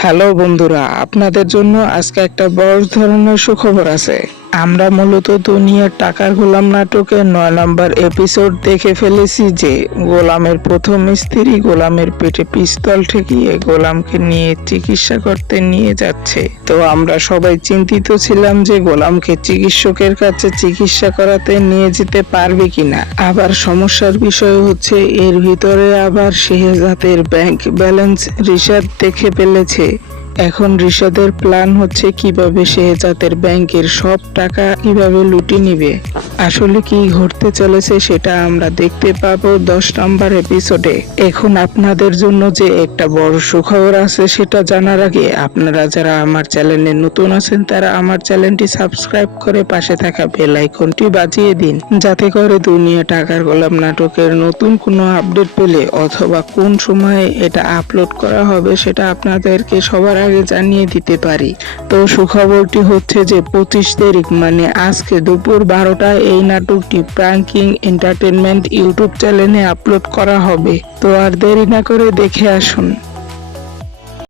Hello বন্ধুরা, আপনাদের জন্য আজকে একটা বড় ধরনের সুখবর আছে। আমরা মূলত দুনিয়ার টাকার গোলাম নাটকের ৯ নম্বর এপিসোড দেখে ফেলেছি যে গোলামের প্রথম স্ত্রী গোলামের পেটে পিস্তল ঠেকিয়ে গোলামকে নিয়ে চিকিৎসা করতে নিয়ে যাচ্ছে। তো আমরা সবাই চিন্তিত ছিলাম যে গোলামকে চিকিৎসকের কাছে চিকিৎসা করাতে নিয়ে যেতে পারবে কিনা। আবার সমস্যার বিষয় হচ্ছে এর ভিতরে আবার শেহজাদের ব্যাংক ব্যালেন্স রিশাদ দেখে ফেলেছে। এখন রিশাদের প্ল্যান হচ্ছে কিভাবে শেহজাদের ব্যাংকের সব টাকা কিভাবে লুটে নিবে। আসলে কি ঘটতে চলেছে সেটা আমরা দেখতে পাবো 10 নম্বর এপিসোডে। এখন আপনাদের জন্য যে একটা বড় সুখবর আছে সেটা জানার আগে আপনারা যারা আমার চ্যানেলে নতুন আছেন তারা আমার চ্যানেলটি সাবস্ক্রাইব করে পাশে থাকা বেল আইকনটি বাজিয়ে দিন, যাতে করে দুনিয়া টাকার গোলাম নাটকের নতুন কোনো আপডেট পেলে অথবা কোন সময়ে এটা আপলোড করা হবে সেটা আপনাদেরকে সবার আগে জানিয়ে দিতে পারি। তো সুখবরটি হচ্ছে যে 25 তারিখ মানে আজকে দুপুর 12টায় এই নাটকটি প্রাঙ্কিং এন্টারটেইনমেন্ট ইউটিউব চ্যানেলে আপলোড করা হবে। তো আর দেরি না করে দেখে আসুন।